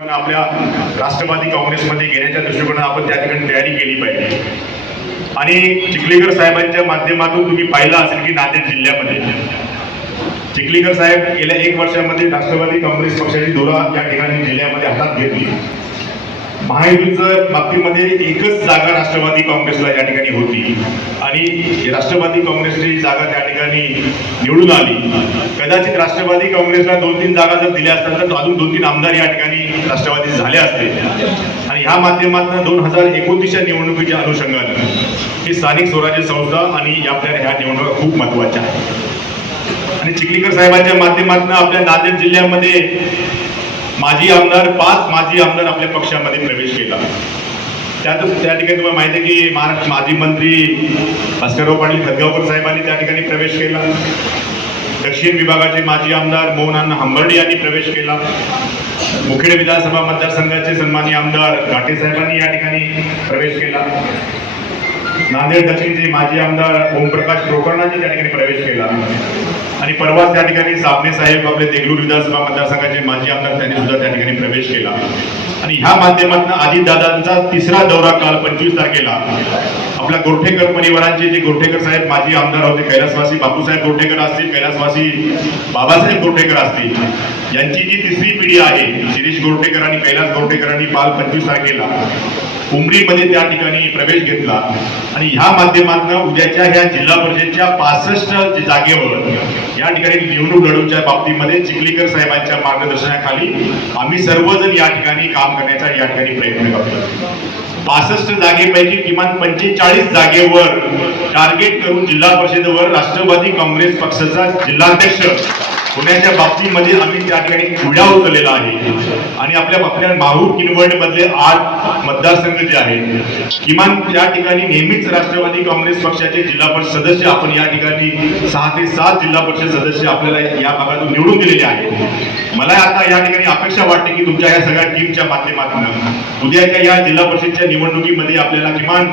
आपल्या राष्ट्रवादी काँग्रेसमध्ये घेण्याच्या दृष्टिकोनात आपण त्या ठिकाणी तयारी केली पाहिजे. आणि चिखलीकर साहेबांच्या माध्यमातून तुम्ही पाहिलं असेल की नांदेड जिल्ह्यामध्ये. चिखलीकर साहेब गेल्या एक वर्षामध्ये राष्ट्रवादी काँग्रेस पक्षाची धोरा या ठिकाणी जिल्ह्यामध्ये हातात घेतली. महायुतीच्या बाबतीमध्ये एकच जागा राष्ट्रवादी काँग्रेसला या ठिकाणी होती. आणि राष्ट्रवादी काँग्रेसची जागा त्या ठिकाणी निवडून आली. कदाचित राष्ट्रवादी काँग्रेसला दोन तीन जागा जर दिल्या असतात तर अजून दोन तीन आमदार या ठिकाणी राष्ट्रवादी झाले असते. आणि ह्या माध्यमातून दोन हजार एकोणतीसच्या निवडणुकीच्या अनुषंगानं ही स्थानिक स्वराज्य संस्था आणि आपल्या ह्या निवडणुका खूप महत्त्वाच्या आहेत. आणि चिखलीकर साहेबांच्या माध्यमातून आपल्या नांदेड जिल्ह्यामध्ये माजी आमदार पाच माजी आमदार आपल्या पक्षामध्ये प्रवेश केला. त्यातच त्या ठिकाणी तुम्हाला माहिती आहे की महाराष्ट्र माजी मंत्री भास्करराव पाटील खतगावकर साहेबांनी त्या ठिकाणी प्रवेश केला. दक्षिण विभागाचे माजी आमदार मोहन हंबर्डे यांनी प्रवेश केला. मुखेड विधानसभा मतदारसंघाचे सन्मान्य आमदार घाटे साहेबांनी या ठिकाणी प्रवेश केला. नांदेड दक्षिणचे माजी आमदार ओमप्रकाश प्रोकरणांनी त्या ठिकाणी प्रवेश केला. आणि परवाच त्या ठिकाणी साबणे साहेब आपले देगलूर विधानसभा मतदारसंघाचे माजी आमदार त्यांनी सुद्धा त्या ठिकाणी प्रवेश केला. आणि ह्या माध्यमातून अजितदादांचा तिसरा दौरा काल पंचवीस तारखेला. आपल्या गोरठेकर परिवारांचे जे गोरठेकर साहेब माजी आमदार होते कैलासवासी बापूसाहेब गोरठेकर असतील कैलासवासी बाबासाहेब गोरठेकर असतील यांची जी तिसरी पिढी आहे शिरीष गोरठेकर आणि कैलास गोरठेकरांनी काल पंचवीस तारखेला उमरीमध्ये त्या ठिकाणी प्रवेश घेतला. आणि ह्या माध्यमातून उद्याच्या ह्या जिल्हा परिषदच्या पासष्ट जागेवर या ठिकाणी निवडणूक लढवच्या बाबतीमध्ये चिखलीकर साहेबांच्या मार्गदर्शनाखाली आम्ही सर्वजण या ठिकाणी काम करण्याचा या ठिकाणी प्रयत्न करतो पासष्ट जागेपैकी किमान पंचेचाळीस जागेवर टार्गेट करून जिल्हा परिषदेवर राष्ट्रवादी काँग्रेस पक्षाचा जिल्हाध्यक्ष पुण्याच्या बाबतीमध्ये आम्ही त्या ठिकाणी विडा उचललेला आहे. आणि आपल्या आपल्या माहू किनवट मधले आठ मतदारसंघ जे आहेत किमान त्या ठिकाणी नेहमीच राष्ट्रवादी काँग्रेस पक्षाचे जिल्हा परिषद सदस्य आपण या ठिकाणी सहा ते सात जिल्हा परिषद सदस्य आपल्याला या भागातून निवडून दिलेले आहेत. मला आता या ठिकाणी अपेक्षा वाटते की तुमच्या या सगळ्या टीमच्या माध्यमातून उद्याच्या या जिल्हा परिषदच्या निवडणुकीमध्ये आपल्याला किमान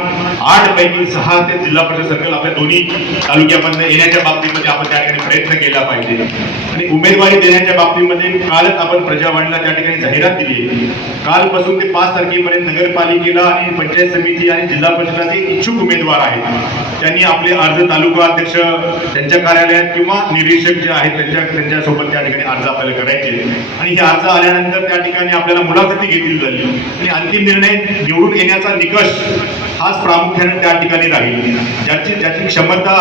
आठ पैकी सहा ते जिल्हा परिषद सर्कल आपल्या दोन्ही तालुक्यामधून येण्याच्या बाबतीमध्ये आपण त्या ठिकाणी प्रयत्न केला पाहिजे. आणि उमेदवारी देण्याच्या बाबतीमध्ये कालच आपण प्रजावाणीला त्या ठिकाणी जाहिरात दिली कालपासून ते पाच तारखेपर्यंत नगरपालिकेला आणि पंचायत समिती आणि जिल्हा परिषदाचे इच्छुक उमेदवार आहेत. त्यांनी आपले अर्ज तालुका अध्यक्ष त्यांच्या कार्यालयात किंवा निरीक्षक जे आहेत त्यांच्या त्यांच्यासोबत त्या ठिकाणी अर्ज आपल्याला करायचे आणि हे अर्ज आल्यानंतर त्या ठिकाणी आपल्याला मुलाखती घेतली जाईल. आणि अंतिम निर्णय निवडून येण्याचा निकष हाच प्रामुख्याने त्या ठिकाणी राहील ज्याची ज्याची क्षमता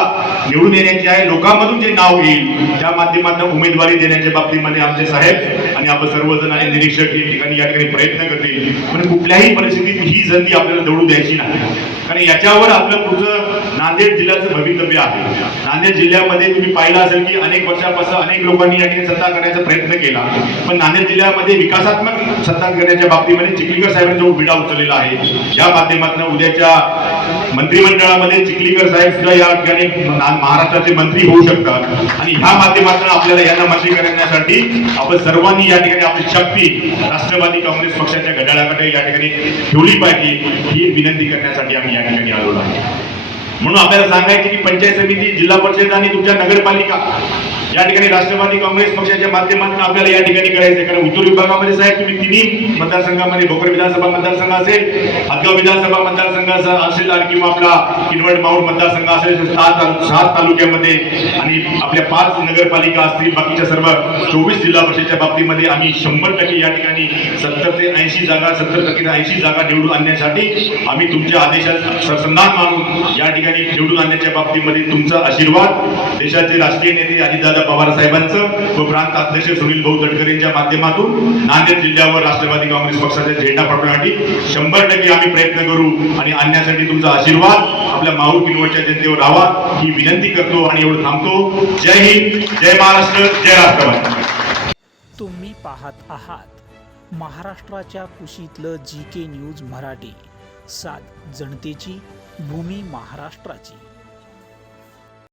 निवडून येण्याची आहे लोकांमधून जे नाव येईल त्या माध्यमातून उमेदवारी देण्याच्या बाबतीमध्ये आमचे साहेब आणि आपण सर्वजण आणि निरीक्षक या ठिकाणी या ठिकाणी प्रयत्न करतील. पण कुठल्याही परिस्थितीत ही संधी आपल्याला दौडू द्यायची नाही. कारण याच्यावर आपलं पुढचं नांदेड जिल्ह्याचं भवितव्य आहे. नांदेड जिल्ह्यामध्ये तुम्ही पाहिलं असेल की अनेक वर्षापासून अनेक लोकांनी या ठिकाणी सत्ता करण्याचा प्रयत्न केला. पण नांदेड जिल्ह्यामध्ये विकासात्मक सत्ता करण्याच्या बाबतीमध्ये चिखलीकर साहेबांनी जो विडा उचललेला आहे. या माध्यमातून उद्याच्या मंत्रिमंडळामध्ये चिखलीकर साहेब सुद्धा या ठिकाणी महाराष्ट्राचे मंत्री होऊ शकतात. आणि ह्या माध्यमातून आपल्याला यांना मंत्री करण्यासाठी आपण सर्वांनी या ठिकाणी आपली शक्ती राष्ट्रवादी काँग्रेस पक्षाच्या घड्याळाकडे या ठिकाणी ठेवली पाहिजे ही विनंती करण्यासाठी आम्ही या ठिकाणी आलो आहे म्हणून आपल्याला सांगायचे की पंचायत समिती जिल्हा परिषद आणि तुमच्या नगरपालिका. या ठिकाणी राष्ट्रवादी काँग्रेस पक्षाच्या माध्यमातून आपल्याला या ठिकाणी करायचं कारण उत्तर विभागामध्ये साहेब तुम्ही तिन्ही मतदारसंघामध्ये भोकर विधानसभा मतदारसंघ असेल हदगाव विधानसभा मतदारसंघ असेल किंवा आपला किनवट माऊर मतदारसंघ असेल सात सात तालुक्यामध्ये आणि आपल्या पाच नगरपालिका असतील बाकीच्या सर्व चोवीस जिल्हा परिषदेच्या बाबतीमध्ये आम्ही शंभर टक्के या ठिकाणी सत्तर ते ऐंशी जागा सत्तर टक्के ते ऐंशी जागा निवडून आणण्यासाठी आम्ही तुमच्या आदेशात सरसन्मान मानून या ठिकाणी निवडून आणण्याच्या बाबतीमध्ये तुमचा आशीर्वाद देशाचे राष्ट्रीय नेते अजितदादा पवार साहेबांचं व प्रांत अध्यक्ष सुनील भाऊ तटकरेंच्या माध्यमातून नांदेड जिल्ह्यावर राष्ट्रवादी काँग्रेस पक्षाचा झेंडा पडण्यासाठी शंभर टक्के आम्ही प्रयत्न करू आणि आणण्यासाठी तुमचा आशीर्वाद आपल्या माहूर किनवटच्या जनतेवर राहावा ही विनंती करतो आणि एवढं थांबतो. जय हिंद जय महाराष्ट्र जय राष्ट्रवादी. तुम्ही पाहत आहात महाराष्ट्राच्या कुशीतलं जी के न्यूज मराठी. सात जनतेची भूमी महाराष्ट्राची.